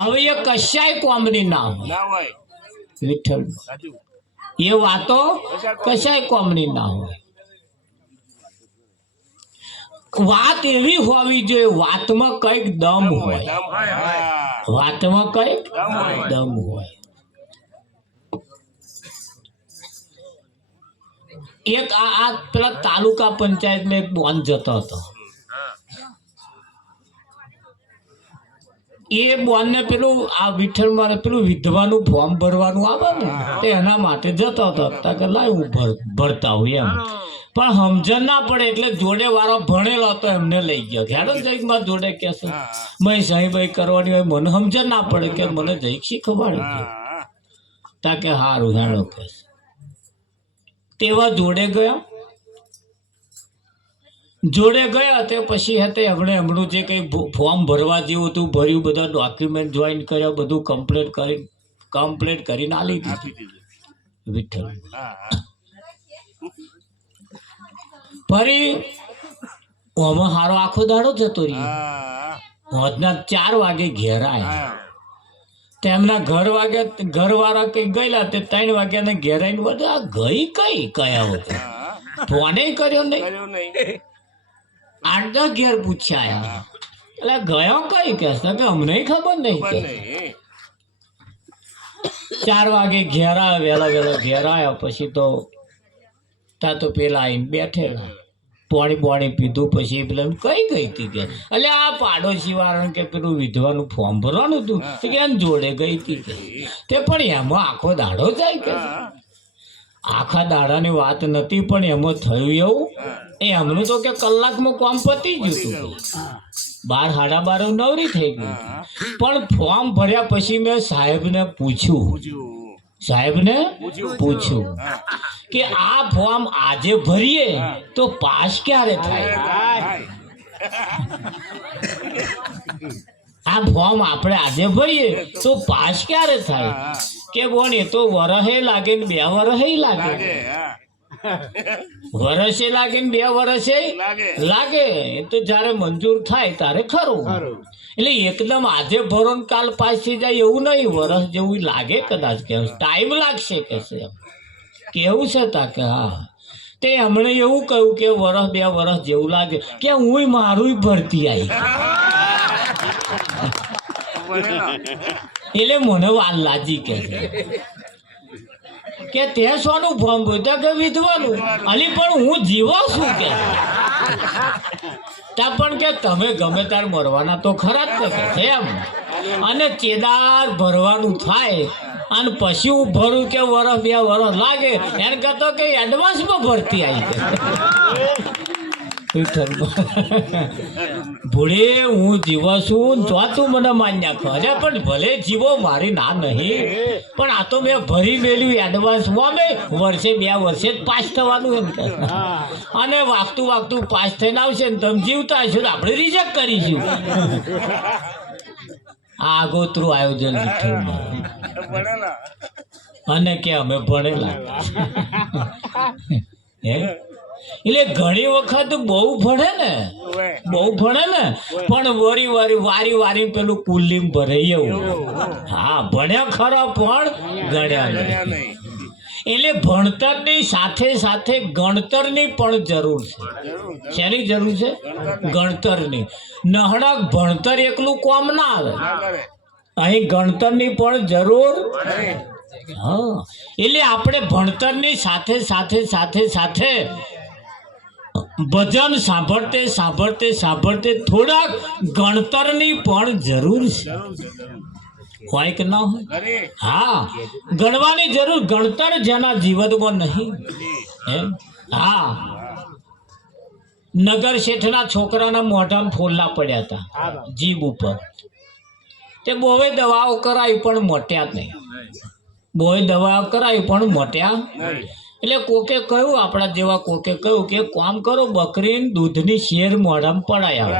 હવે એ કશાય કોમની ના હોય વિઠ્ઠલ, એ વાતો કશાય કોમની ના હોય. વાત એવી હોવી જોઈએ, વાતમાં કઈક દમ હોય, વાતમાં કઈક દમ હોય. એક આ પેલા તાલુકા પંચાયત ને એક બોન જતો હતો. એ બોન ને પેલું આ વિઠ્ઠલ મારે પેલું વિધવાનું ફોર્મ ભરવાનું આવે ને, તે એના માટે જતો હતો. કે લાય હું ભરતા હું એમ, પણ સમજણ ના પડે એટલે જોડે વાળો ભણેલો હતો એમને લઈ ગયો. ખ્યાલ જઈ મારા જોડે કે મેં સહી ભાઈ કરવાની હોય, મને સમજણ ના પડે કે મને જઈ શીખવાડે તા કે હારું હેડો કે તેવા જોડે ગયા તે પછી હતે હમણું જે કંઈ ફોર્મ ભરવા જેવું હતું ભર્યું, બધા ડોક્યુમેન્ટ જોઈન કર્યા, બધું કમ્પ્લીટ કરીને આલી દીધું વિઠ્ઠલ. ફરી ઓમાં હારો આખો દાડો જતો રહ્યો. હોજના 4 વાગે ઘેર આવ્યા. તેમના ઘરવાળા કઈ ગયેલા, તે 3 વાગ્યા ને ઘેર આવીને બધા ગઈ કઈ કયા વગર ફોને કર્યો નહીં. 8-10 ઘેર પૂછ્યા, એટલે ગયો કઈ કે અમને ખબર નહીં કે. 4 વાગે ઘેર આવ્યા, વહેલા ઘેર આવ્યા. પછી તો પેલા આવીને બેઠેલા, પાણી પીધું. પછી પેલા કઈ ગઈ હતી કે એટલે આ પાડોશી વાળા કે પેલું વિધવાનું ફોર્મ ભરવાનું હતું કે એમ જોડે ગઈ હતી કે. તે પણ એમાં આખો દાડો જાય કે આખા દાડાની વાત નથી, પણ એમાં થયું એવું એમનું તો કે કલાકમાં કામ પતી ગયું હતું. 12-12 નવરી થઈ ગઈ. પણ ફોર્મ ભર્યા પછી મેં સાહેબને પૂછ્યું કે આ ફોર્મ આજે ભરીએ તો પાસ ક્યારે થાય? આ ફોર્મ આપણે આજે ભરીએ તો પાસ ક્યારે થાય? કે બોન એ તો વરસે લાગે ને 2 વરસે લાગે, વરસે લાગે ને 2 વરસે લાગે. એ તો જયારે મંજૂર થાય ત્યારે ખરું. એટલે એકદમ આજે ભરો ને કાલ પાસ થઈ જાય એવું નહીં, વરસ જેવું લાગે કદાચ, કે ટાઈમ લાગશે કે કેવું છે તા કે હા. તે હમણે એવું કહ્યું કે 1-2 વરસ જેવું લાગે કે હું મારું ભરતી આવી. એટલે મને વાર લાજી કે તે શોનું ફોર્મ ભર્યું કે વિધવાનું. અલી પણ હું જીવો છું કે તા પણ કે તમે ગમે તાર મરવાના તો ખરા જ છે એમ. અને ચેદાર ભરવાનું થાય અને પછી હું ભરું કે 1-2 વરસ લાગે એને કહેતો કે એડવાન્સમાં ભરતી આવી. ભૂડે હું જીવો છું તો તું મને માન્યા કરે, પણ ભલે જીવો મારી ના નહીં, પણ આ તો મેં ભરી મેલ્યું એડવાન્સમાં. મેં વર્ષે 2 વર્ષે જ પાસ થવાનું એમ કે, અને વાગતું પાસ થઈને આવશે ને તમે જીવતા હશો તો આપણે રિજેક્ટ કરીશું. આગોતરું આયોજન અને કે અમે ભણેલા. એટલે ઘણી વખત બહુ ભણે ને પણ વારી પેલું કુલીમ ભરે એવું. હા ભણ્યા ખરા પણ ગણ્યા નહીં. એટલે ભણતરની સાથે ગણતરની પણ જરૂર છે. શેની જરૂર છે? ગણતરની. નહણક ભણતર એકલું કામ ના આવે, અહીં ગણતરની પણ જરૂર. હા એટલે આપણે ભણતરની સાથે ભજન સાંભળતે થોડાક ગણતરની પણ જરૂર છે. હોય કે ના હોય? હા ગણવાની જરૂર. ગણતર જેના જીવનમાં નહીં એમ. હા નગર શેઠના છોકરાના મોઢામાં ફોલ્લા પડ્યા હતા જીભ ઉપર. તે બોવે દવાઓ કરાવી પણ મોટ્યા નહીં. એટલે કોકે કહ્યું, આપણા જેવા કોકે કહ્યું કે કામ કરો, બકરી દૂધની શેર મોઢામાં પડાય આવે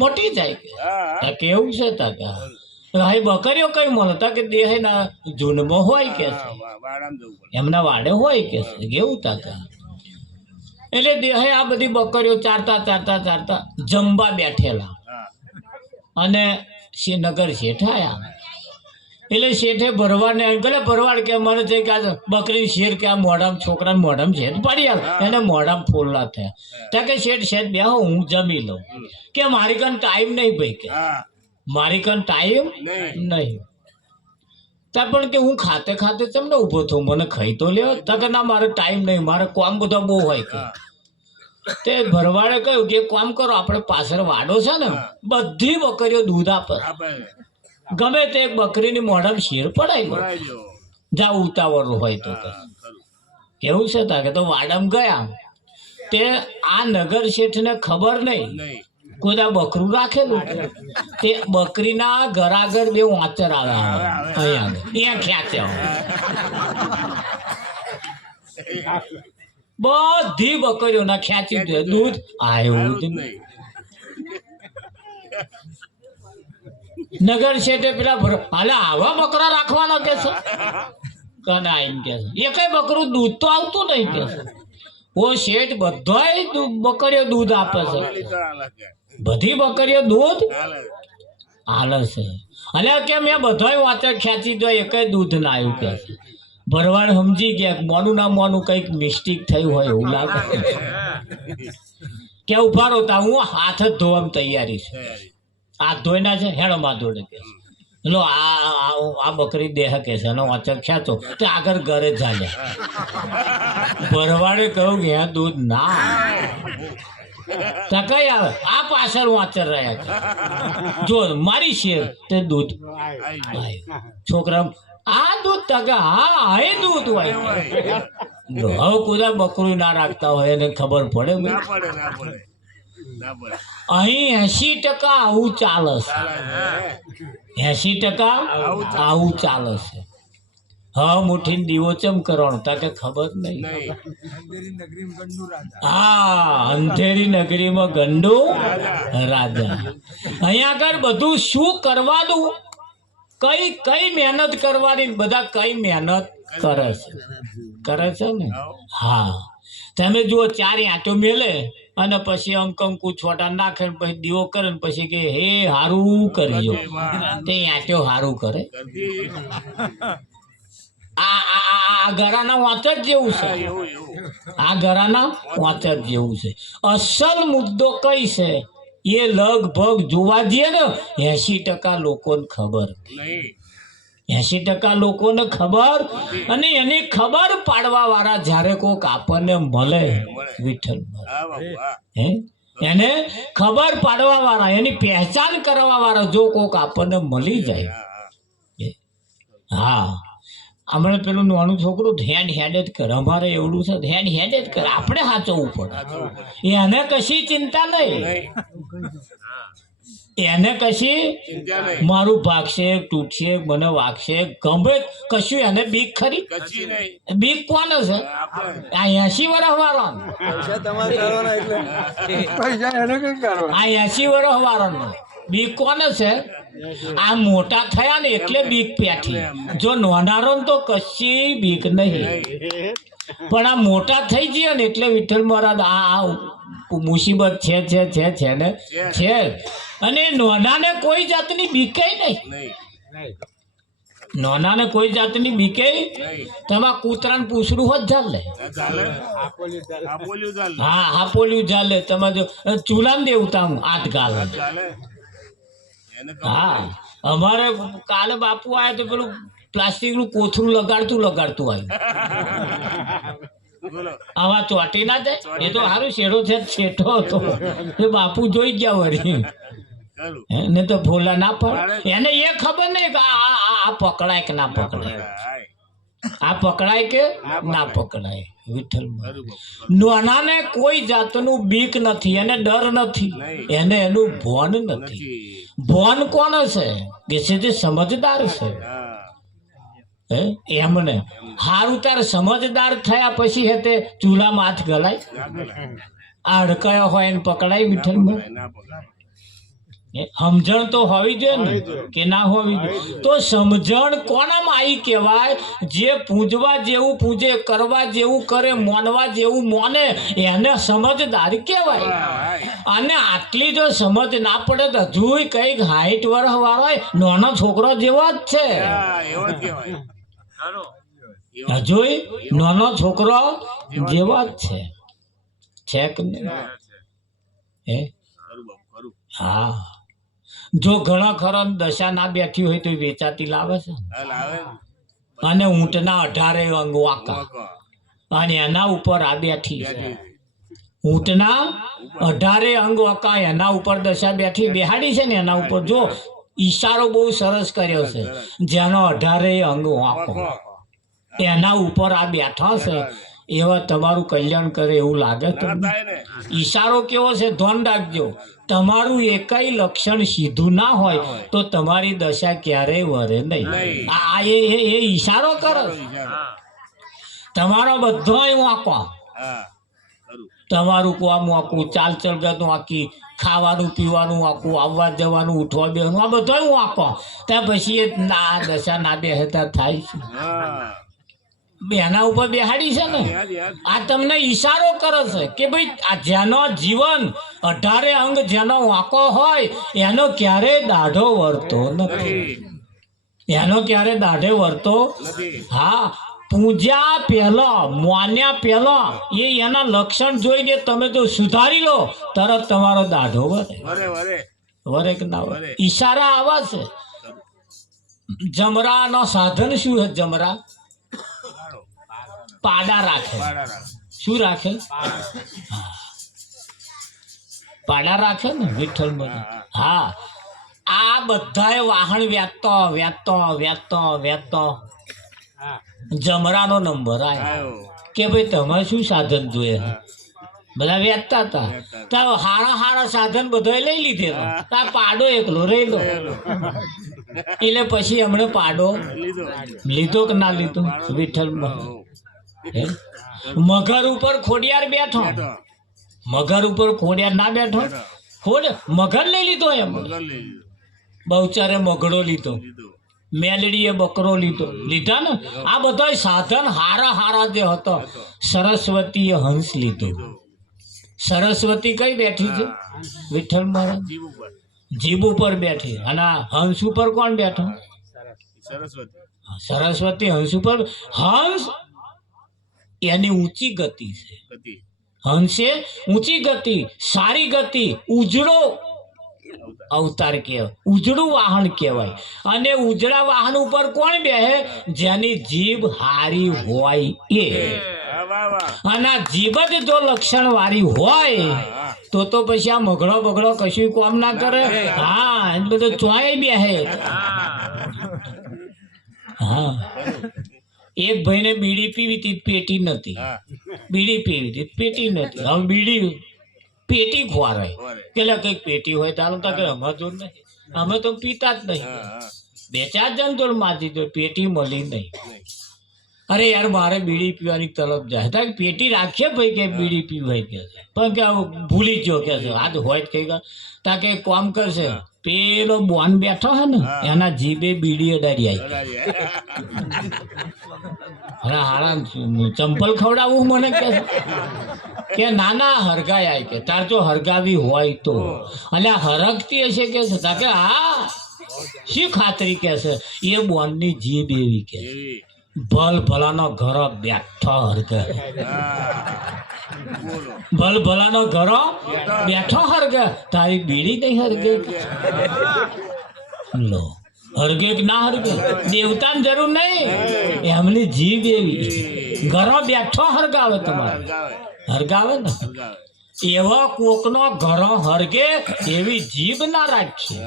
મોટી જાય. કેવું છે તા કે ભાઈ બકરીઓ કઈ મળે તા કે દેહના ઝુંડમાં હોય કે એમના વાડે હોય કે કેવું તા કે. એટલે દેહે આ બધી બકરીઓ ચારતા જમવા બેઠેલા અને નગર શેઠ આયા. એટલે શેઠે ભરવાડને એમ કહે, ભરવાડ કે મને છે કે આ બકરી શેર કે આ મોઢામાં છોકરાને મોઢામાં શેઠ પડી આવે, એને મોઢામાં ફોલ્લા થયા. ત્યાં કે શેઠ શેઠ બેહો હું જમી લઉં. કે મારી કન ટાઈમ નહીં ભાઈ, કે મારી કન ટાઈમ નહીં. ત્યાં પણ કે હું ખાતે ખાતે તમને ઊભો થઉં, મને ખાઈ તો લેવા. ત્યાં કે ના મારે ટાઈમ નહીં, મારે કામ બધા બહુ હોય. કે તે ભરવાડે કહ્યું કે એક કામ કરો, આપણે પાછળ વાડો છે ને, બધી બકરીઓ દૂધ આપે, ગમે તે એક બકરીની મોઢામાં શેર પડાય જા ઉતાવળ હોય તો. કેવું છે તા કે તો વાડામાં ગયા. તે આ નગર શેઠને ખબર નહીં કોઈ આ બકરું રાખેલું. તે બકરીના ઘર આગળ બે વાંચર આવે અહીંયા ખેંચ્યા. બધી બકરીઓના ખેંચી દે દૂધ આવ્યું. નગર શેઠે પેલા હાલે આવા બકરા રાખવાના કે છે કને આઈને કે છે એ કઈ બકરું દૂધ તો આવતું નહીં કે છે. ઓ શેઠ બધાય બકરીઓ દૂધ આપે છે, બધી બકરીઓ દૂધ હાલે છે. અલ્યા કે મેં બધાય વાતે ખેંચી દો એ કઈ દૂધ ના આવ્યું કે છે. ભરવાડ સમજી ગયા મોનું ના મોનું કઈક મિસ્ટેક થયું હોય એવું લાગે. કે ઉભા રહો હું હાથ જ ધોવામાં તૈયારી છે. હાથ ધોઈના છે હેડોમાં દોડે કે લો આ બકરી દેહ કે છે એનો વાચર ખેંચો તો આગળ ઘરે ચાલ્યા. ભરવાડે કહ્યું કે આ દૂધ ના કઈ આવે, આ પાછળ વાચર રહ્યા જો મારી શેર તે દૂધ છોકરા આ દૂધ તકે હા એ દૂધ હોય. હવે કોઈ બકરું ના રાખતા હોય એને ખબર પડે. અહીં 80% આવું ચાલે છે, 80% આવું ચાલે છે. હા મુઠ્ઠી દીવો ચમ કરવાનો તા કે ખબર નહીં. હા અંધેરી નગરીમાં ગંડુ રાજા. અહીંયા આગળ બધું શું કરવાનું, કઈ મહેનત કરવાની, બધા કઈ મહેનત કરે છે ને. હા તમે જુઓ 4 આંટો મેલે અને પછી અંકંકુ છોટા નાખે પછી દીવો કરે ને પછી કે હે હારું કરજો, તે આંટો હારું કરે. આ ઘરાના વાંચ જ જેવું છે, આ ઘરાના વાંચ જ જેવું છે. અસલ મુદ્દો કઈ છે એ લગભગ જોવા જઈએ ને 80% લોકોને ખબર, 80% લોકોને ખબર. અને એની ખબર પાડવા વાળા જયારે કોક આપણને મળે વિઠ્ઠલ એને ખબર પાડવા વાળા, એની પહેચાન કરવા વાળા જો કોક આપણને મળી જાય. હા હમણાં પેલું નાનું છોકરું હેન્ડ હેડ જ કરે, અમારે એવડું છે હેન્ડ હેડ જ કરે, આપણે સાચવવું પડે. એને કશી ચિંતા નહીં, એને કશી મારું ભાગશે તૂટશે મને વાગશે ગમે કશું એને બીક ખરી? બીક કોને છે? આ 80 વર્ષ વાળો, આ 80 વર્ષ વાળો બીક કોને છે? આ મોટા થયા ને એટલે બીક પેઠી. જો નોનારો તો કશી બીક નહીં, પણ આ મોટા થઈ ગયા ને એટલે વિઠ્ઠલ મહારાજ આ મુસીબત છે ને છે. અને નોનાને કોઈ જાતની બીકે નહીં, નોનાને કોઈ જાતની બીકે. તમારા કૂતરાને પૂછડું હોત ચાલે, હા હાપોલ્યું ચાલે. તમે જો ચૂલામાં દેવતા હાથ ગાલ. હા અમારે કાલે બાપુ આવ્યા તો પેલું પ્લાસ્ટિક નું કોથળું લગાડતું આવ્યું. આવા ચોટી ના જાય એ તો સારું શેડો છે, છેટો હતો એ બાપુ જોઈ ગયા વળી ને તો ભોલા ના પડે. એને એ ખબર નહીં કે આ પકડાય કે ના પકડાય, આ પકડાય કે ના પકડાય. વિઠ્ઠલ નાનાને કોઈ જાતનું બીક નથી, એને ડર નથી, એને એનું ભોન નથી. ભોન કોને છે કે જે સમજદાર છે. એમને હારું તારે સમજદાર થયા પછી હે તે ચૂલામાં હાથ ગલાય, આ અડકાયો હોય એને પકડાય વિઠ્ઠલમાં. સમજણ તો હોવી જોઈએ ને કે ના હોવી જોઈએ? તો સમજણ કોનામાં આવી કહેવાય? જે પૂજવા જેવું પૂજે, કરવા જેવું કરે, મોનવા જેવું મોને, એને સમજદાર કહેવાય. અને આટલી જો સમજ ના પડે તો હજુય કઈક 60 વર્ષ વાળો નાનો છોકરો જેવો જ છે. હજુય નાનો છોકરો જેવો જ છે કે નહીં? હે હા, જો ઘણા ખરા દશા ના બેઠી હોય તો વેચાતી લાવે છે. અને ઊંટના 18 અંગ વાંકા, અને એના ઉપર આ બેઠી છે. ઊંટના 18 અંગ વાંકા, એના ઉપર દશા બેઠી બેહાડી છે ને. એના ઉપર જો ઈશારો બહુ સરસ કર્યો છે, જેનો 18 અંગ વાંકો, એના ઉપર આ બેઠા છે. એવા તમારું કલ્યાણ કરે એવું લાગે તમને? ઈશારો કેવો છે ધ્યાન રાખજો. તમારું એકાઈ લક્ષણ સીધું ના હોય તો તમારી દશા ક્યારેય વરે નહીં. આ એ ઈશારો કરે. તમારો બધો વાંકો, તમારું કોમ વાંકું, ચાલ ચલગતનું વાંકી, ખાવાનું પીવાનું વાંકું, આવવા જવાનું, ઉઠવા બેવાનું, આ બધો વાંકો. ત્યાં પછી એ ના દશા ના બેહતા થાય છે. એના ઉપર બેહાડી છે ને. આ તમને ઈશારો કરે છે કે ભાઈ આ જેનો જીવન 18 અંગ જેનો વાંકો હોય એનો ક્યારેય દાઢો વળતો નથી. એનો ક્યારે દાઢે વળતો. હા, પૂજ્યા પહેલા, માન્યા પહેલા એના લક્ષણ જોઈને તમે જો સુધારી લો તરત તમારો દાઢો વરે કે ના વરે. ઈશારા આવા છે. જમરાનો સાધન શું છે? જમરા પાડા રાખે. શું રાખે? પાડા રાખે ને વિઠ્ઠલ. હા, આ બધાએ વાહન વેચતો જમરાનો નંબર આવ્યો કે ભાઈ તમારે શું સાધન જોઈએ? બધા વેચતા હતા. તો હારા સાધન બધા લઈ લીધેલા. તા પાડો એકલો રહેલો. એટલે પછી હમણે પાડો લીધો કે ના લીધો? વિઠ્ઠલ મગર ઉપર ખોડિયાર બેઠો. મગર ઉપર ખોડિયાર ના બેઠો. મગર લઈ લીધો. એમ બહુચારે મગડો લીધો, મેલડીએ બકરો લીધા ને. આ બધા સાધન હારા જે હતો. સરસ્વતીએ હંસ લીધો. સરસ્વતી કઈ બેઠી છે? વિઠ્ઠલ મહારાજ જીભ ઉપર બેઠી. અને હંસ ઉપર કોણ બેઠો? સરસ્વતી હંસ ઉપર. હંસ એની ઊંચી ગતિ છે. હંસે ઊંચી ગતિ, સારી ગતિ, ઉજળો અવતાર કહેવાય, ઉજળું વાહન કહેવાય. અને ઉજળા વાહન ઉપર કોણ બેહે? જેની જીભ હારી હોય એ. અને જીભ જ જો લક્ષણ વાળી હોય તો પછી આ મગડો કશું કામ ના કરે. હા, બધો ચોય બેહે. હા, એક ભાઈને બીડી પીવી હતી, પેટી નથી. બીડી પીવી હતી, પેટી નથી. હવે બીડી પેટી ખોરાય કે કઈક પેટી હોય ચાલો તો કે અમે જોડ નહીં, અમે તો પીતા જ નહીં. 2-4 જણ જોડ માજી જો પેટી મળી નહીં. અરે યાર, મારે બીડી પીવાની તરફ જાય. પેટી રાખીએ ભાઈ કે બીડી પીવાય કે છે, પણ કે ભૂલી ગયો કે છે. આજ હોય કઈ તા કે કામ કરશે. પેલો બોન બેઠો હે ને એના જીભે બીડી અડાડી આવી. હારા ચંપલ ખવડાવવું મને કે નાના હરગાય આવી કે તાર જો હરગાવી હોય તો. અને હરગતી હશે કે છે કે હા શી ખાતરી કે છે? એ બોનની જીભ એવી કે ભલાનો ઘરો બેઠો હરગે. ભલાનો ઘરો બેઠો હરગે. તારી બીડી નહીં હરગે. લો, હરગે કે ના હરગે? દેવતાની જરૂર નહીં, એમની જીભ એવી. ઘરો બેઠો હરગાવે. તમારે હરગાવે ને. એવો કોકનો ઘરો હરગે એવી જીભ ના રાખીએ.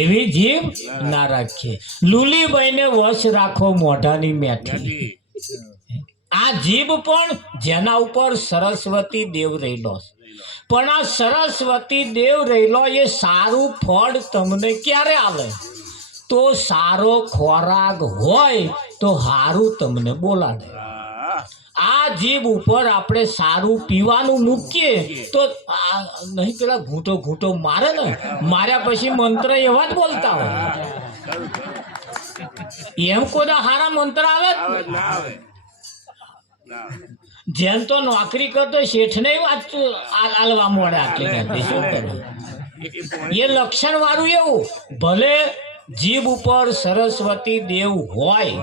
એવી જીભ ના રાખીએ. લુલીબાઈને વશ રાખો મોઢાની મેઠી. આ જીભ પણ જેના ઉપર સરસ્વતી દેવ રહેલો છે. પણ આ સરસ્વતી દેવ રહેલો એ સારું ફળ તમને ક્યારે આવે? તો સારો ખોરાક હોય તો સારું તમને બોલાડે. આ આ જીભ ઉપર આપણે સારું પીવાનું મૂકીએ તો આ નહીં પેલા ઘૂંટો ઘૂંટો મારે ને, માર્યા પછી મંત્ર એવા જ બોલતા હોય. એમ કોઈ હારા મંત્ર આવે જ ને. જેમ તો નોકરી કરતો શેઠને વાત આલવા મળે આટલી શું કરે? એ લક્ષણ વાળું એવું. ભલે જીભ ઉપર સરસ્વતી દેવ હોય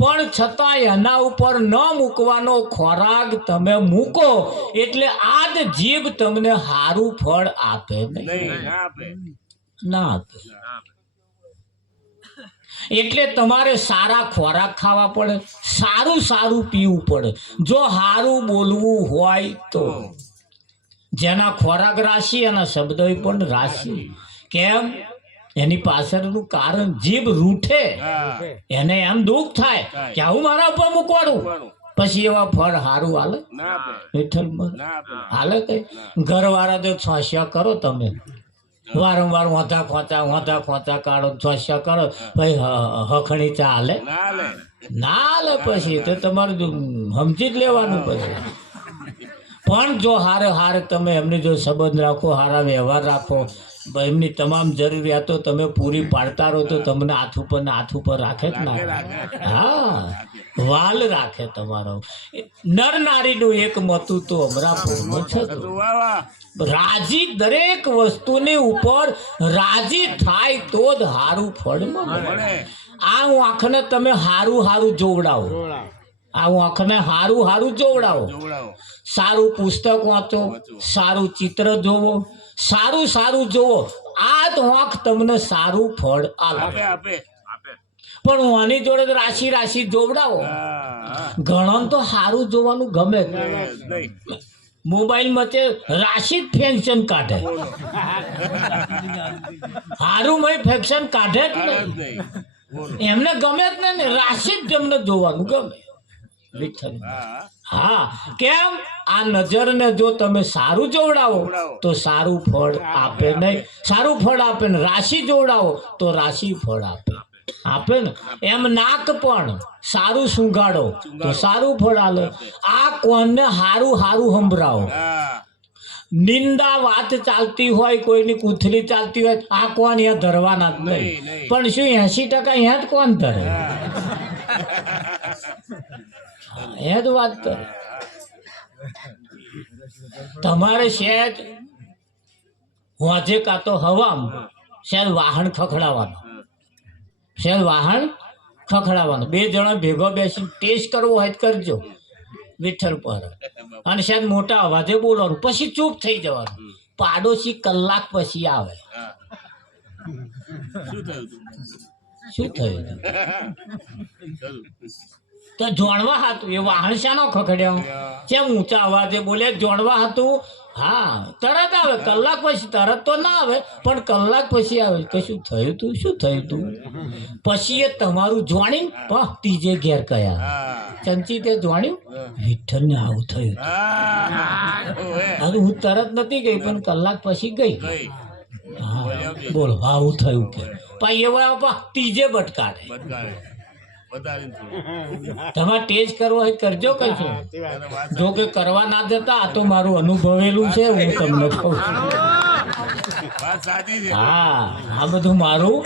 પણ છતાં એના ઉપર ન મૂકવાનો ખોરાક તમે મૂકો એટલે આ જ જીભ તમને સારું ફળ આપે ના આપે. એટલે તમારે સારા ખોરાક ખાવા પડે, સારું સારું પીવું પડે. જો સારું બોલવું હોય તો જેના ખોરાક રાશિ એના શબ્દો પણ રાશિ. કેમ? એની પાછળનું કારણ જીભ રૂઠે, એને એમ દુઃખ થાય કે આવું મારા ઉપર મૂકવાનું, પછી એવા ફળ સારું હાલે વિઠ્ઠલ હાલે. કઈ ઘરવાળા તો છોસ્યા કરો તમે, વારંવાર હોતા ખોંચા કાઢો, છોસ્યા કરો, ભાઈ હખણી ચા હાલે ના હાલે? પછી તો તમારે સમજી જ લેવાનું. પછી પણ જો હારે તમે એમની જો સંબંધ રાખો, સારા વ્યવહાર રાખો, એમની તમામ જરૂરિયાતો તમે પૂરી પાડતા રહો તો તમને હાથ ઉપર રાખે જ ના. હા, વાલ રાખે તમારો. નર નારીનું એક મતું તો અમરાપુરમાં છે. રાજી દરેક વસ્તુની ઉપર રાજી થાય તો જ સારું ફળ મળે. આ આંખને તમે હારું જોવડાવો, આ આંખને હારું જોવડાવો, સારું પુસ્તક વાંચો, સારું ચિત્ર જોવો, સારું જોવો, આ જ આંખ તમને સારું ફળ આપે. પણ હું આની જોડે રાશિ જોવડાવો. ઘણા તો સારું જોવાનું ગમે, મોબાઈલમાં તે રાશિ જ ફેક્શન કાઢે, સારું ફેક્શન કાઢે જ નહીં. એમને ગમે જ નહીં, રાશિ જ એમને જોવાનું ગમે. હા, કેમ? આ નજરને જો તમે સારું જોવડાવો તો સારું ફળ આપે નહીં, સારું ફળ આપે ને. રાશિ જોવડાવો તો રાશિ ફળ આપે ને. એમ નાક પણ સારું સુંઘાડો તો સારું ફળ આલે. આ કોણને હારું સંભળાવો. નિંદા વાત ચાલતી હોય, કોઈની કૂથલી ચાલતી હોય, આ કોણ અહીંયા ધરવાના જ નહીં. પણ શું 80% અહીંયા જ કોણ ધરે? એ જ વાત કરે. તમારે શેજ હોજે કાં તો હવામ શેજ વાહન ખખડાવવાનું. બે જણા ભેગો બેસી ટેસ્ટ કરવો હોય કરજો વિઠ્ઠલ પર, અને શેજ મોટા અવાજે બોલવાનું, પછી ચૂપ થઈ જવાનું. પાડોશી કલાક પછી આવે, શું થયું? તો જોણવા હતું એ વાહન શાનો ખખડ્યો? કેમ ઊંચા અવાજે બોલે? જોણવા હતું. હા, તરત આવે. કલાક પછી તરત તો ના આવે, પણ કલાક પછી આવે. કશું થયું તું? શું થયું તું? પછી એ તમારું જોણી ત્રીજે ઘેર કયા ચંચી તે જોણ્યું વિઠ્ઠલ ને આવું થયું. હું તરત નથી ગઈ, પણ કલાક પછી ગઈ. હા, બોલો આવું થયું કે ભાઈ એવા ત્રીજે બટકાડે. તમારે ટેસ્ટ કરવો હોય કરજો. કશું જો કે કરવા ના દેતા, આ તો મારું અનુભવેલું છે, હું તમને કહું છું. હા, આ બધું મારું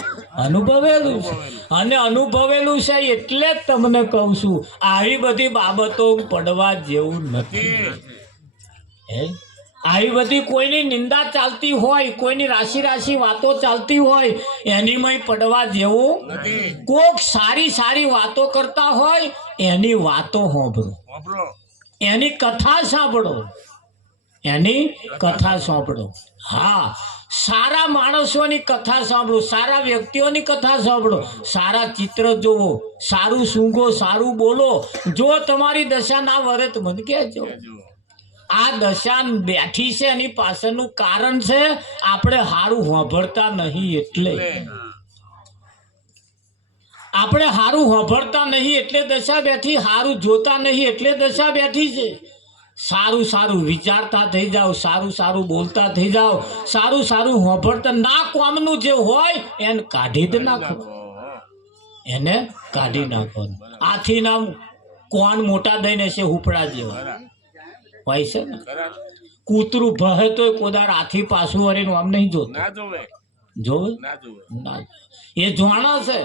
અનુભવેલું છે, અને અનુભવેલું છે એટલે જ તમને કહું છું. આવી બધી બાબતો પડવા જેવું નથી. આવી બધી કોઈની નિંદા ચાલતી હોય, કોઈની રાશિ વાતો ચાલતી હોય, એનીમાં પડવા જેવું કોક સારી વાતો કરતા હોય એની વાતો સાંભળો, એની કથા સાંભળો. હા, સારા માણસોની કથા સાંભળો, સારા વ્યક્તિઓની કથા સાંભળો, સારા ચિત્ર જોવો, સારું સૂંઘો, સારું બોલો. જો તમારી દશા ના વરે તો મને કહેજો. આ દશા બેઠી છે એની પાછળનું કારણ છે આપણે સારું સાંભળતા નહીં. એટલે આપણે સારું સાંભળતા નહીં એટલે દશા બેઠી, સારું જોતા નહીં એટલે દશા બેઠી છે. સારું વિચારતા થઈ જાઓ, સારું બોલતા થઈ જાઓ, સારું સાંભળતા. ના કોમનું જે હોય એને કાઢી જ નાખો, એને કાઢી નાખો. આથી નામ કોણ મોટા દઈને છે હુપડા જેવા ખરા, હોય છે ને. ખરા. કૂતરું ભહે તોય કોદાર હાથી પાછું વળીને આમ નહીં જોતું. ના જોવે, જોવે ના જોવે. ના. એ જાણે છે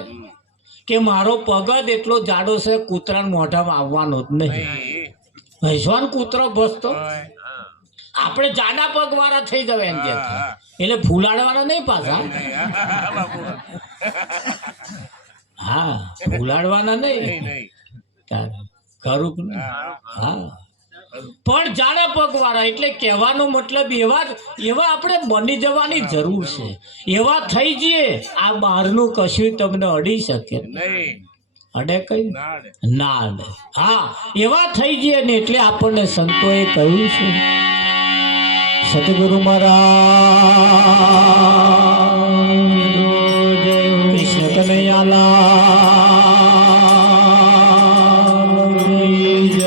કે મારો પગ જ એટલો જાડો છે, કૂતરાના મોઢામાં આવવાનો જ નહીં. નહીં. ભેસવાન કૂતરો ભસતો હોય. આપણે જાડા પગ વાળા થઈ જવાય એમ કે હા, હા. એટલે ફૂલાડવાના નહીં પાછા. નહીં, હા, બાપુ. હા ફૂલાડવાના નહીં. નહીં, નહીં. તારે ખરું કે નહીં? હા, હા પણ જાડા પગ વાળા એટલે કહેવાનો મતલબ એવા આપણે બની જવાની જરૂર છે. એવા થઈ જઈએ આ બહારનું કશું તમને અડી શકે નહીં. અડે કઈ ના અડે. ના અડે. હા એવા થઈ જઈએ ને એટલે આપણને સંતોએ કહ્યું છે સદગુરુ મહારાજ કૃષ્ણ કનૈયાલાલ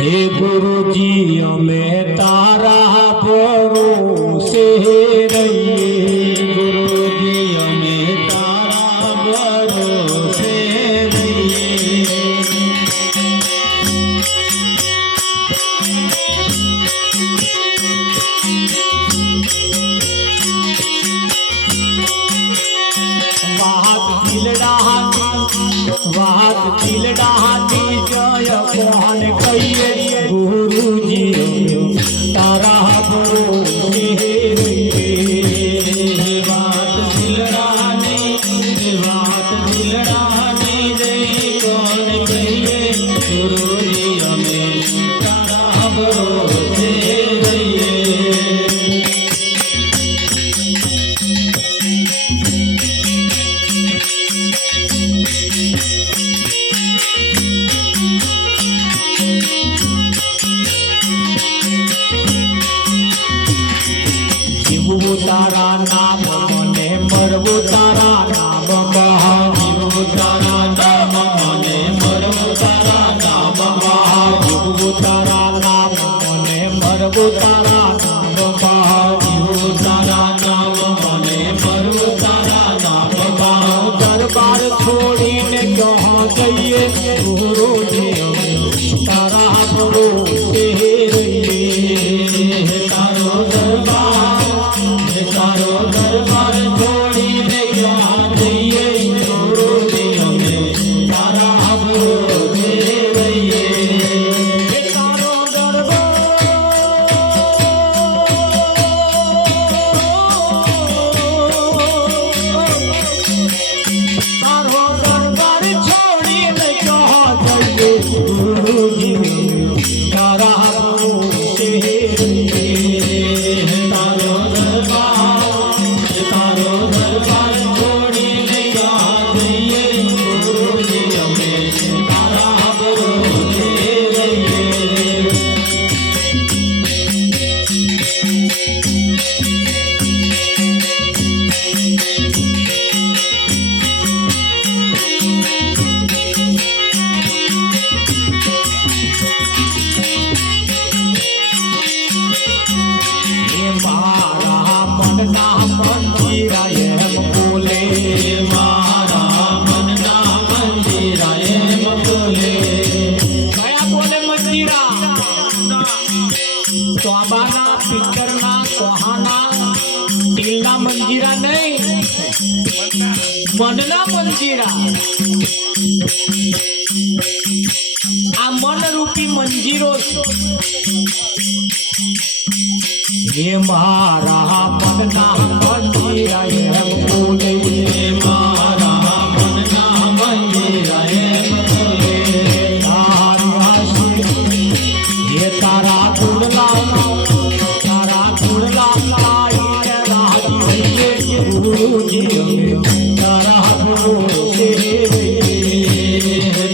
હે ગુરુજી અમે તારા ભરોસે રહીએ ગુરુજી અમે તારા ભરોસે રહીએ વાત દિલડાની જય કોણ કહીએ ગુરુજી તારા ભરોસે રહીએ વાત દિલડાની જય કોણ કહીએ ગુરુજી અમે તારા ભરોસે રહીએ જીવવું તારા નામ મને મરવું તારા નામ જીવવું તારા નામ મને મરવું તારા નામ જીવવું તારા નામ મને મરવું તારા નામ જીવવું તારા નામ મને મરવું તારા નામ દરબાર છોડીને ક્યાં જઈએ ગુરુજી તારા ભરોસે રહીએ તારો દરબાર છોડીને ક્યાં જઈએ ગુરુજી અમે તારા ભરોસે રહીએ તારો દરબાર છોડીને ક્યાં જઈએ ગુરુજી તારા ભરોસે રહીએ તારો દરબાર છોડીને ક્યાં જઈએ ગુરુજી અમે તારા ભરોસે રહીએ મારા મનના મંદિરા એમ બોલે મારા મનના મંદિરા એમ બોલે કયા બોલે મંદિરા ચોબાના પિત્તરના કોહાના ટીલના મંદિરા નહીં મનના મંદિરા આ મનરૂપી મંજીરો હે મારા મનના મંદિરા એમ બોલે મારા મનના મંદિરા એમ બોલે હે તારા ગુણલા લાઈને રાજી રહીએ ગુરુજી તારા ભરોસે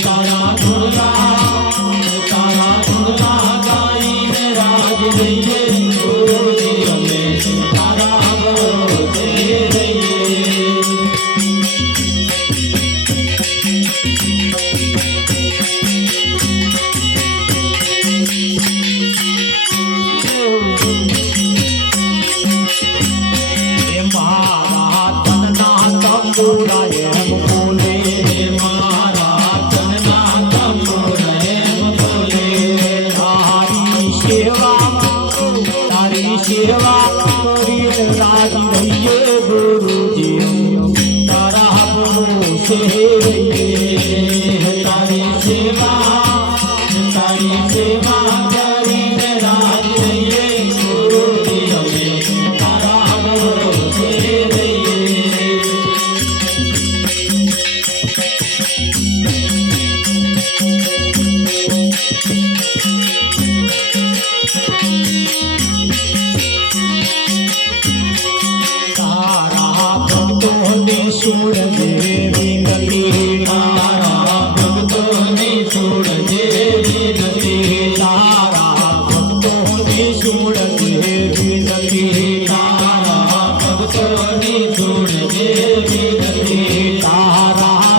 તારા ગુણલા ગાઈને રાજી રહીએ ગુરુજી અમે તારા ભરોસે રહીએ મારા તનના તંબુરા એમ બોલે મારા તનના તંબુરા તારી સેવા કરીને રાજ રહીએ ગુરુજી અમે તારા ભરોસે રહીએ. તારા ભક્તોની સુરજે વિનતી, તારા ભક્તોની સુરજે વિનતી, તારા ભક્તોની સુરજે વિનતી, તારા ભક્તોની સુરજે વિનતી. તારા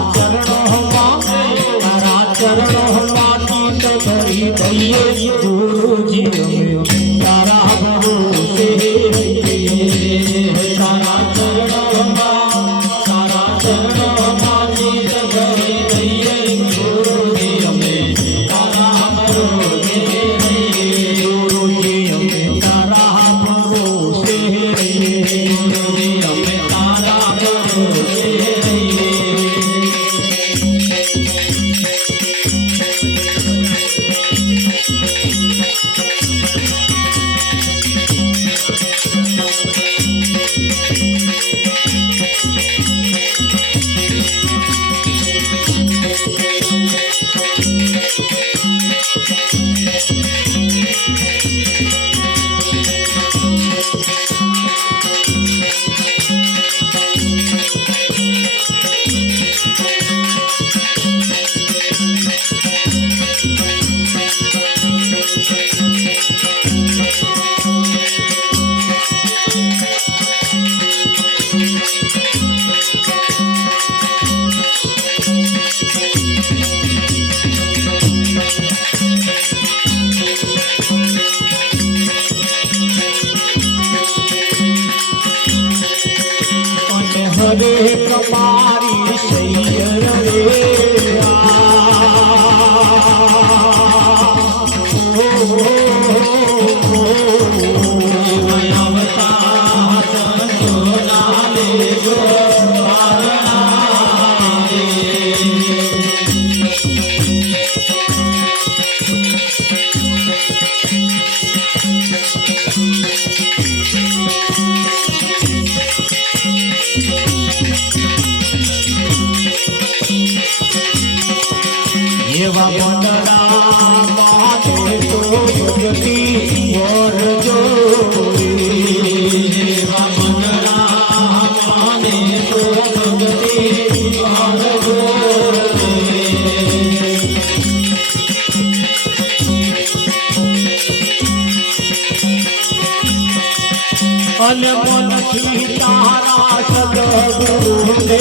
ચરણોમાં ચિત્ત કરી દઈએ ગુરુજી અમે તારા ભરોસે રહીએ. તારા ચરણોમાં ચિત્ત કરી દઈએ ગુરુજી અમે તારા ભરોસે રહીએ. ગુરુજી અમે તારા ભરોસે રહીએ. ગુરુજી અમે તારા ભરોસે રહીએ. હરે કમારી સૈયર રે એવા મંડળા માટે તો ભગતી વરજો એવા મંડળા માટે તો ભગતી વરજો અને મનથી તારા સદગુરુને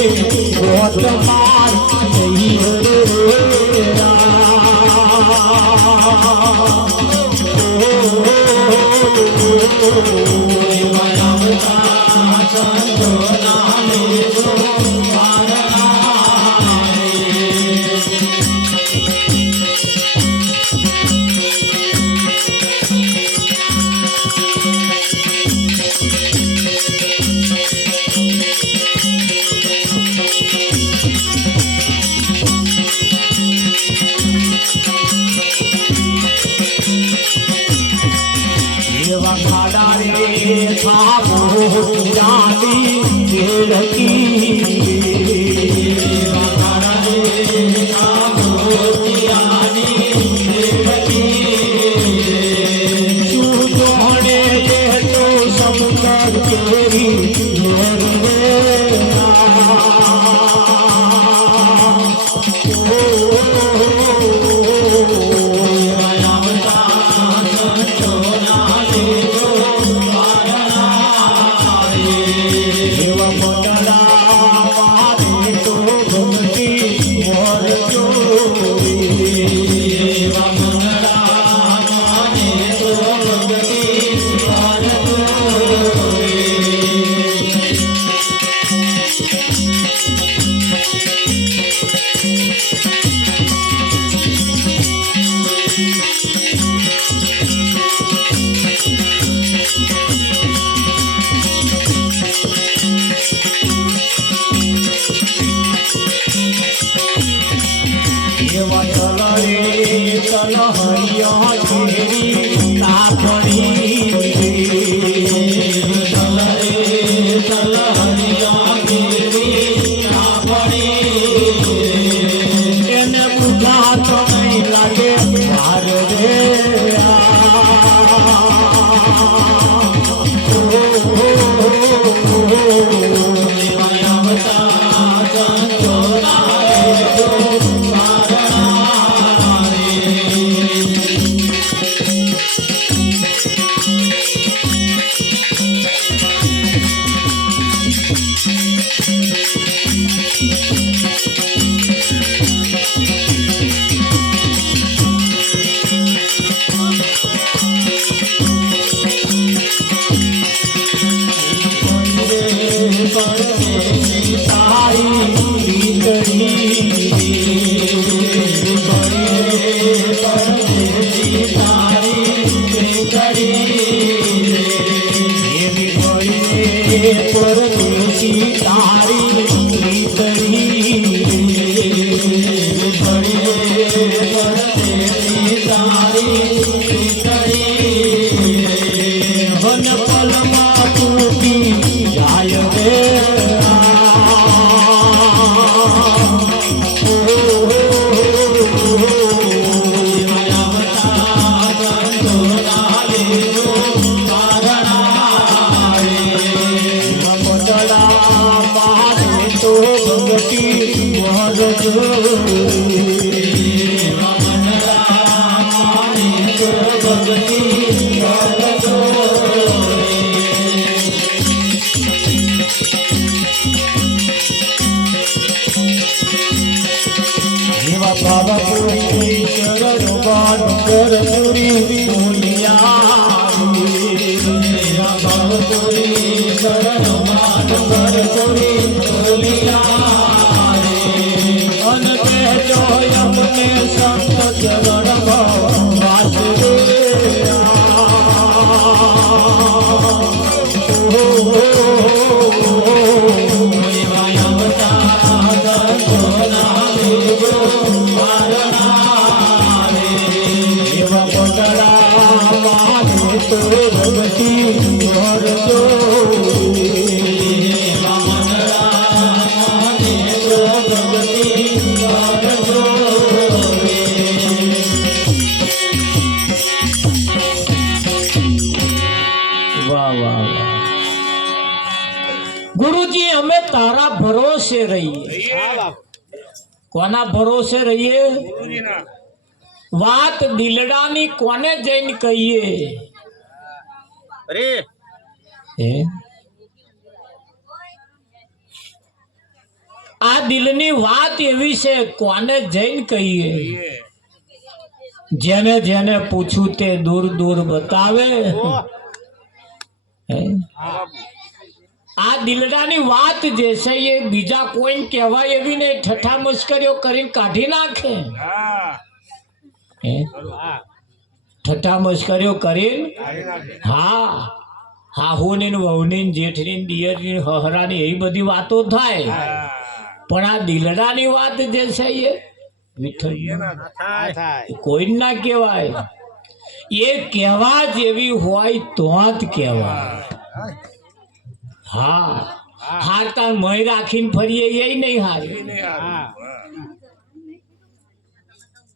ગોતમાર જઈએ રે. એવા ખાડા રે થાપો જાની દેડકી, એવા ખાડા રે થાપો જાની દેડકી. શું જોડે એ તો સમુદ્ર કેરી જોર રે એવા મંડળા એવા તલરે તલહરિયા કેરી તાપણી તલરે તલહરિયા કેરી તાપણી એને પૂજા તો નહીં લાગે વાર રે પરદેશી તારી પરદેશી તારી વન પલમાં તૂટી જાય રે ગુરુજી અમે તારા ભરોસે રહીએ કોના ભરોસે રહીએ વાત દિલડાની કોને જઈને કહીએ આ દિલની વાત એવી છે કોને જઈને કહીએ જેને જેને પૂછું તે દૂર દૂર બતાવે આ દિલડાની વાત જે છે એ બીજા કોઈ કહેવાય એવી નહીં ઠઠ્ઠા મસ્કરીઓ કરીને કાઢી નાખે ઠઠ્ઠા મસ્કરીઓ કરીને હા હાહુની વહુની જેઠની દિયરની હહરાની એવી બધી વાતો થાય પણ આ દિલડાની વાત જે છે એ વિઠ્ઠલ કોઈ ના કહેવાય એ કહેવા જેવી હોય તો જ કહેવાય હા હારતા મય રાખીને ફરીએ એ નહીં હારે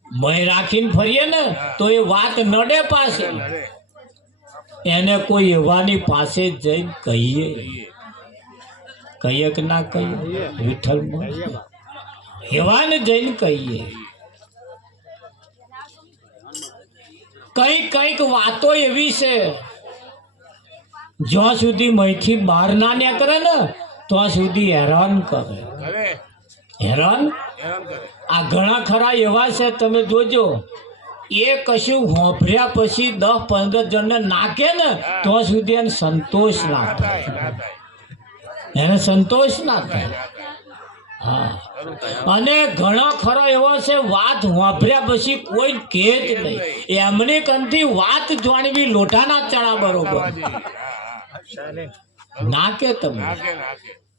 મય રાખીને ફરીએ ને તો એ વાત નડે પાસે એને કોઈ એવાની પાસે જઈને કહીએ કે ના કહીએ વિઠ્ઠલ એવાને જઈને કહીએ કઈક વાતો એવી છે જ્યાં સુધી મહીથી બહાર ના નીકળે ને ત્યાં સુધી હેરાન કરે હેરાન આ ઘણા ખરા એવા છે તમે જોજો એ કશું હોંભર્યા પછી 10-15 જણને નાખે ને ત્યાં સુધી એને સંતોષ ના થાય એને સંતોષ ના થાય હા અને ઘણા ખરા એવા છે વાત હોંભર્યા પછી કોઈ કહે જ નહીં એમની કંથી વાત જાણવી લોટાના ચણા બરોબર નાકે તમે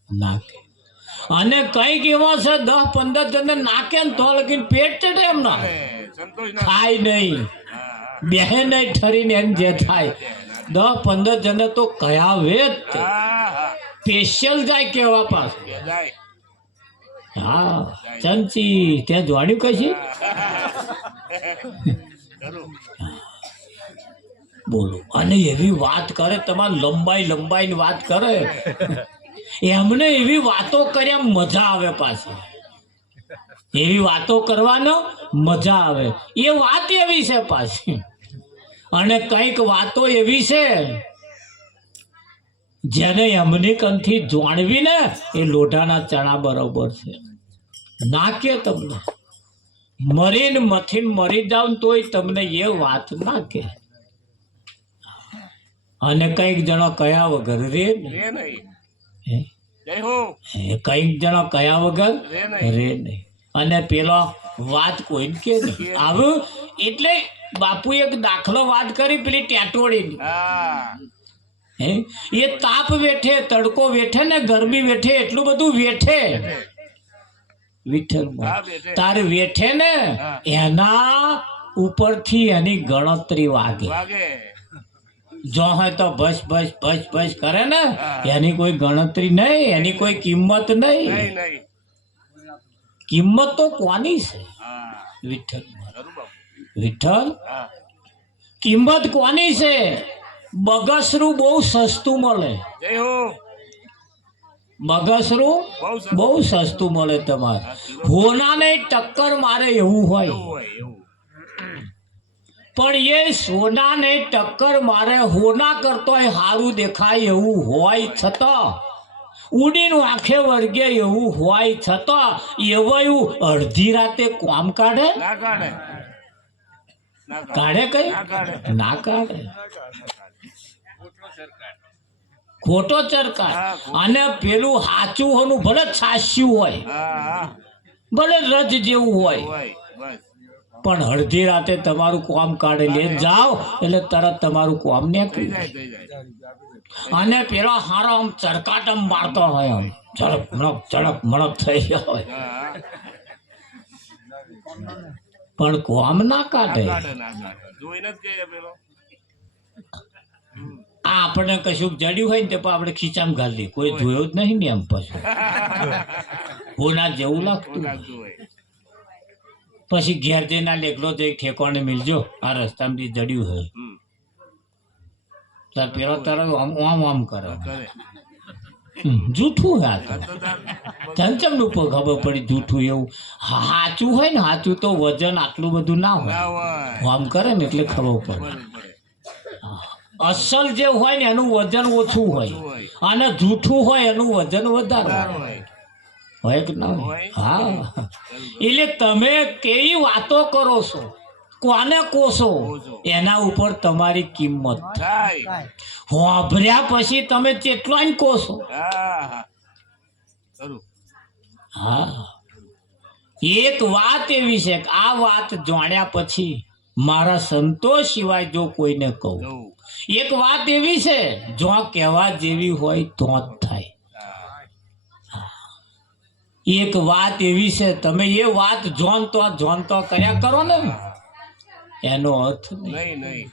નાકે અને કઈક એવા છે 10-15 જણને નાકે ને તો લગીને પેટ ચડે એમના સંતોષ ના ખાય નહીં બેહે નહીં ઠરીને એમ જે થાય 10-15 જણને તો કયા વેત સ્પેશિયલ જાય કેવા પાસ જાય હા ચંચી ત્યાં જોડ્યું કશી ખરું બોલો અને એવી વાત કરે તમારે લંબાઈ વાત કરે એમને એવી વાતો કર્યા મજા આવે પાછી એવી વાતો કરવાનો મજા આવે એ વાત એવી છે પાછી અને કંઈક વાતો એવી છે જેને એમની કંથી જાણવી ને એ લોઢાના ચણા બરોબર છે ના કે તમને મરીને મથીને મરી જાવ ને તોય તમને એ વાત ના કે અને કઈક જણો કયા વગર રે ને રે નહીં હે? જય હો કઈક જણો કયા વગર રે નહીં રે નહીં અને પેલો વાત કોઈ કે નહીં આવું એટલે બાપુ એક દાખલો વાત કરી પેલી ટેટોડી હે એ તાપ વેઠે તડકો વેઠે ને ગરમી વેઠે એટલું બધું વેઠે વિઠ્ઠલ હા બેઠે તારે વેઠે ને એના ઉપરથી એની ગણતરી વાગે વાગે જો હોય તો બસ બસ બસ બસ કરે ને એની કોઈ ગણતરી નહીં એની કોઈ કિંમત નહીં નહીં નહીં કિંમત તો કોની છે હા વિઠ્ઠલ ખરું બાપુ વિઠ્ઠલ હા કિંમત કોની છે બગસરું બહુ સસ્તું મળે જય હો બગસરું બહુ સરસ બહુ સસ્તું મળે તમારે હોનાને ટક્કર મારે એવું હોય એવું હોય એવું પણ એ સોનાને ટક્કર મારે હોના કરતોય સારું દેખાય એવું હોય છતાં ઉડીનું આંખે વર્ગે એવું હોય છતાં એવું અડધી રાતે કામ કાઢે ના કાઢે ના કાઢે કઈ ના કાઢે ના કાઢે ખોટો ચરકાર અને પેલું સાચું હોનું ભલે છાસ્યું હોય હા હા ભલે રજ જેવું હોય હોય બસ પણ અડધી રાતે તમારું કામ કાઢે લે જાઓ એટલે તરત તમારું કામ નીકળી જાય થઈ જાય અને પેલો હારો આમ ચરકાટમ મારતો હોય આમ ઝડપ મણપ થઈ ગયો હોય હા પણ કામ ના કાઢે કાઢે ના કાઢે જોઈને જ કે પેલો આ આપણે કશુંક જડ્યું હોય ને તે પણ આપણે ખીચામાં ઘાલી દઈએ. કોઈ જોયો જ નહીં ને એમ પછી હોના જેવું લાગતું લાગતું હોય પછી ઘેર જઈને આ લેગલો જઈ ઠેકોને મિલજો આ રસ્તામાંથી જડ્યું હોય તાર પેલો તરત આમ આમ કરે કરે જૂઠું હે આ તો તો તાર ચમચમ ઉપર ખબર પડી જૂઠું એવું સાચું હોય ને સાચું તો વજન આટલું બધું ના હોય ના હોય આમ કરે ને એટલે ખબર પડે પડે અસલ જે હોય ને એનું વજન ઓછું હોય હોય અને જૂઠું હોય એનું વજન વધારે હોય. હોય હોય કે ના હોય? હોય. હા એટલે તમે કેવી વાતો કરો છો કોને કોશો એના ઉપર તમારી કિંમત થાય હોભર્યા પછી તમે કેટલા કોશો હા હા ખરું હા એક વાત એવી છે કે આ વાત જાણ્યા પછી મારા સંતોષ સિવાય જો કોઈને કહું જવું એક વાત એવી છે જો કહેવા જેવી હોય તો જ થાય એક વાત એવી છે તમે એ વાત જોનતો કર્યા કરો ને એનો અર્થ નહીં. નહીં નહીં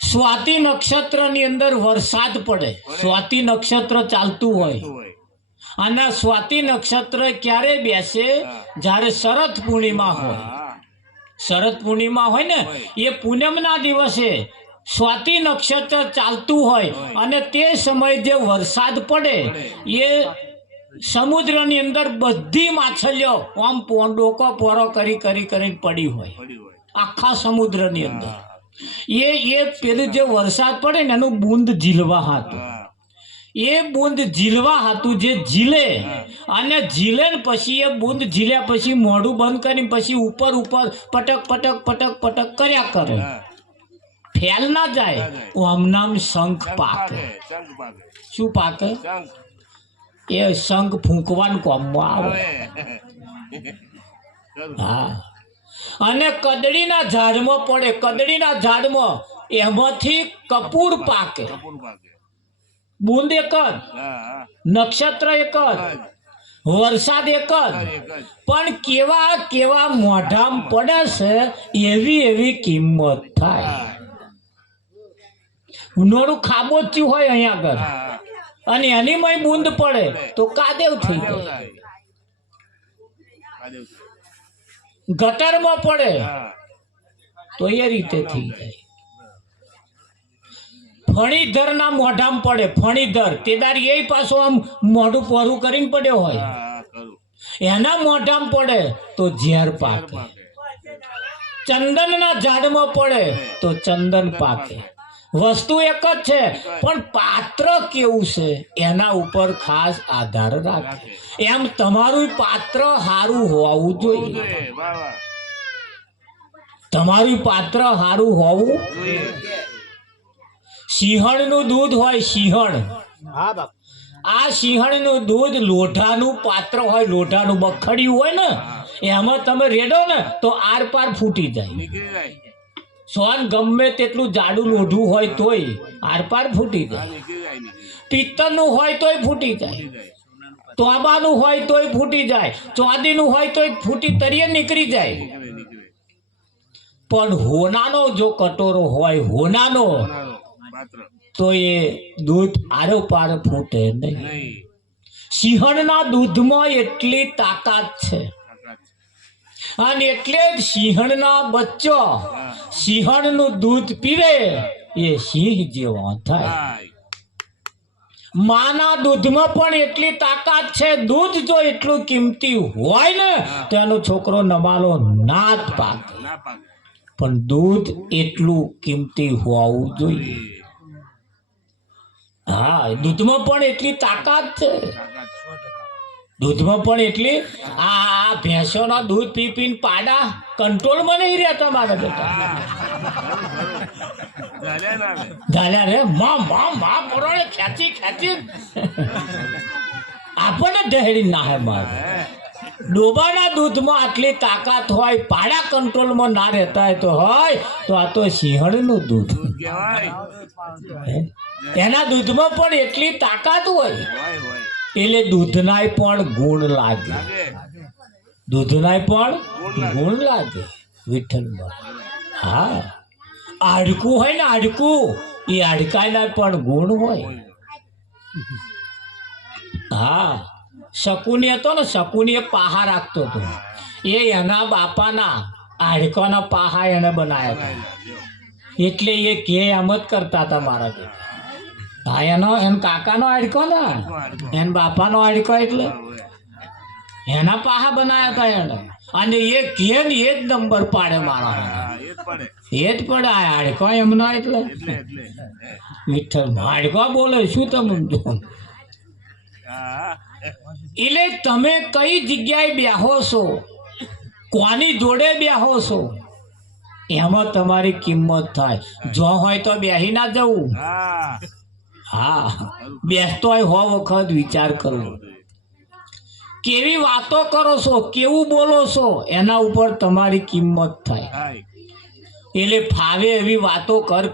સ્વાતિ નક્ષત્ર ની અંદર વરસાદ પડે સ્વાતિ નક્ષત્ર ચાલતું હોય શું હોય અને સ્વાતિ નક્ષત્ર ક્યારે બેસે જ્યારે શરદ પૂર્ણિમા હોય હા શરદ પૂર્ણિમા હોય ને એ પૂનમના દિવસે સ્વાતિ નક્ષત્ર ચાલતું હોય અને તે સમયે જે વરસાદ પડે એ સમુદ્રની અંદર બધી માછલીઓ આમ ડોકો પોરો કરીને પડી હોય પડી હોય આખા સમુદ્રની અંદર એ પેલું જે વરસાદ પડે ને એનું બૂંદ ઝીલવા હતું હા એ બૂંદ ઝીલવા હતું જે ઝીલે અને ઝીલે ને પછી એ બૂંદ ઝીલ્યા પછી મોઢું બંધ કરીને પછી ઉપર પટક પટક પટક પટક કર્યા કરે હા ફેલ ના જાય આમ નામ શંખ પાકે શંખ પાકે શું પાકે શંખ એ શંખ ફૂંકવાનું કામમાં આવે આવે ખરું હા અને કદડીના ઝાડમાં પડે કદડીના ઝાડમાં એમાંથી કપૂર પાકે કપૂર પાકે બૂંદ એક જ હા હા નક્ષત્ર એક જ વરસાદ એક જ, એક જ. પણ કેવા કેવા મોઢામાં પડે છે એવી એવી કિંમત થાય. હા, નોરું ખાબોચ્યું હોય અહીંયા આગળ હા, અને એની મય બૂંદ પડે તો કાદેવ થઈ કાદેવ જાય. થાય. કાદેવ થાય. ગટરમાં પડે હા, તો એ રીતે થઈ જાય. ફણીધર ના મોઢામાં પડે, ફણીધર તેદારી એ પાછો આમ મોઢું પહોરું કરીને પડ્યો હોય, હા, ખરું. એના મોઢામાં પડે તો ઝેર પાકે. પાકે. ચંદનના ઝાડમાં પડે તો ચંદન પાકે. વસ્તુ એક જ છે, પણ પાત્ર કેવું છે એના ઉપર ખાસ આધાર રાખે. એમ તમારું પાત્ર સારું હોવું જોઈએ. જોઈએ. વાહ, વાહ. તમારું પાત્ર સારું હોવું. જોઈએ. સિંહણનું દૂધ હોય, સિંહણ, હા બાપ આ સિંહણનું દૂધ લોઢાનું પાત્ર હોય, લોઢાનું બખડ્યું હોય ને, એમાં તમે રેડો ને તો આર પાર ફૂટી જાય. નીકળી જાય. સોન ગમે તેટલું જાડું લોઢું હોય તોય આર પાર ફૂટી હા, જાય. નીકળી જાય. નીકળી પિત્તળનું હોય તોય ફૂટી જાય, જાય. તોબાનું હોય તોય ફૂટી જાય, ચોદીનું હોય તોય ફૂટી તરીએ નીકળી જાય. નીકળે. નીકળે. પણ હોનાનો જો કટોરો હોય, હોનાનો, બનાવો. પાત્ર. તો એ દૂધ આરો પાર ફૂટે નહીં. નહીં. સિંહણના દૂધમાં એટલી તાકાત છે, તાકાત છે. અને એટલે જ સિંહણના બચ્ચો હા. સિંહણનું દૂધ પીવે એ સિંહ જેવો થાય. થાય. માના દૂધમાં પણ એટલી તાકાત છે. દૂધ જો એટલું કિંમતી હોય ને તો એનો છોકરો નમાલો ના જ પાકે. ના પાકે. પણ દૂધ એટલું કિંમતી હોવું જોઈએ. હા, દૂધમાં પણ એટલી તાકાત છે. તાકાત છે. દૂધમાં પણ એટલી આ ભેંસોના દૂધ પી પીને પાડા કંટ્રોલમાં નહીં રહેતા મારા બેટા. હા. ઝાલ્યા ના આવે. ઝાલ્યા રે માં પરોળે ખેંચી ખેંચી આપણને દહેડી નાહે મારે. હે. ડોબાના દૂધમાં આટલી તાકાત હોય, પાડા કંટ્રોલમાં ના રહેતા હોય તો આ તો સિંહણનું દૂધ. દૂધ કહેવાય. હે? એના દૂધમાં પણ એટલી તાકાત હોય હોય. હોય. એટલે દૂધનાય પણ ગુણ લાગે. લાગે. દૂધનાય પણ ગુણ લાગે વિઠ્ઠલમાં. હા, હાડકું હોય ને, હાડકું એ હાડકાના પણ ગુણ હોય. હા, શકુની હતો ને, શકુની પાહા રાખતો હતો. એ એના બાપાના હાડકાના પાહા એને બનાવ્યા હતા. એટલે એ કે એમ જ કરતા હતા મારા બેટા. હા, એનો કાકાનો હાડકો ને, એન બાપાનો હાડકો, એટલે એના પાહા બનાવ્યા હતા એને. અને એ કે ને એ જ નંબર પાડે મારા. હા, એ જ પડે. એ જ પડે આ હાડકો એમનો. એટલે એટલે. એટલે. વિઠ્ઠલ હાડકો બોલે શું તમે જો. હા. એટલે તમે કઈ જગ્યાએ બેહો છો, કોની જોડે બેહો છો, એમાં તમારી કિંમત થાય. જો હોય તો બેહી ના જવું. હા. હા, બેસતો હોય 100 વખત વિચાર કરવો. કેવી વાતો કરો છો, કેવું બોલો છો, એના ઉપર તમારી કિંમત થાય. થાય. એટલે ફાવે એવી વાતો કર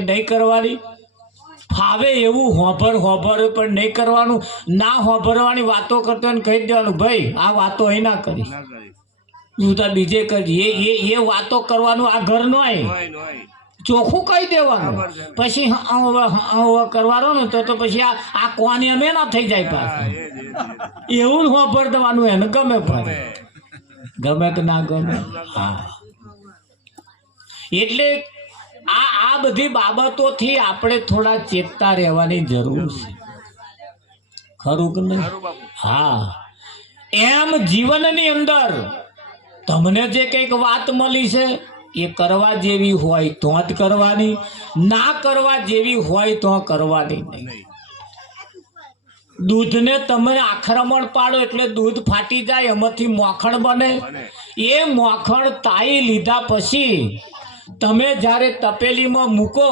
નહીં કરવાની. ફાવે એવું હોભર પણ નહીં કરવાનું. ના હોભરવાની વાતો કરતો એને કહી દેવાનું, ભાઈ આ વાતો અહીં ના કરી, ના કરી. તું તો બીજે કરજે. એ વાતો કરવાનું આ ઘર નો હોય. હોય. ચોખ્ખું કહી દેવાનું. પછી કરવાનો ને તો પછી આ કોની અમે ના થઈ જાય હા, પાછું. એ જ. એવું જ હોભર દેવાનું એને, ગમે ગમે. પડે, ગમે કે ના ગમે. હા, એટલે આ બધી બાબતોથી આપણે થોડા ચેતતા રહેવાની જરૂર છે. ખરું કે નહીં? ખરું બાપુ. હા, એમ જીવનની અંદર તમને જે કંઈક વાત મળી છે એ કરવા જેવી હોય તો જ કરવાની, ના કરવા જેવી હોય તો કરવાની નહીં. નહીં. દૂધને તમે આક્રમણ પાડો એટલે દૂધ ફાટી જાય, એમાંથી મોખણ બને. બને. એ મોખણ તાઈ લીધા પછી તમે જ્યારે તપેલીમાં મૂકો,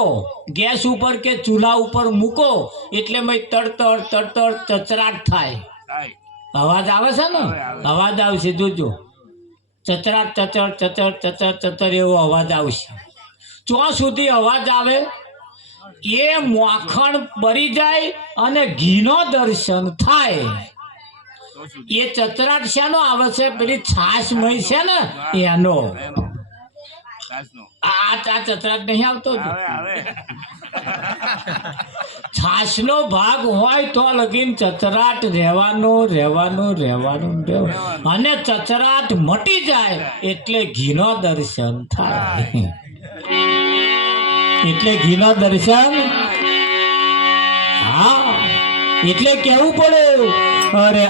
ગેસ ઉપર કે ચૂલા ઉપર મૂકો, એટલે તડતડ ચચરાટ થાય. થાય. અવાજ આવે છે ને? અવાજ આવશે, જોજો. ચચરાટ ચચર એવો અવાજ આવશે. ત્યાં સુધી અવાજ આવે એ મોખણ બળી જાય અને ઘીનો દર્શન થાય. તો ઓછું એ ચતરાટ શાનો આવે છે પેલી છાશ મય છે ને એનો એનો કાચનો આ ચતરાટ નહીં આવતો આવે આવે છાશનો ભાગ હોય તો લગીન ચતરાટ રહેવાનું અને ચતરાટ મટી જાય એટલે ઘીનો દર્શન થાય એટલે ઘીનો દર્શન હા એટલે કેવું પડે અરે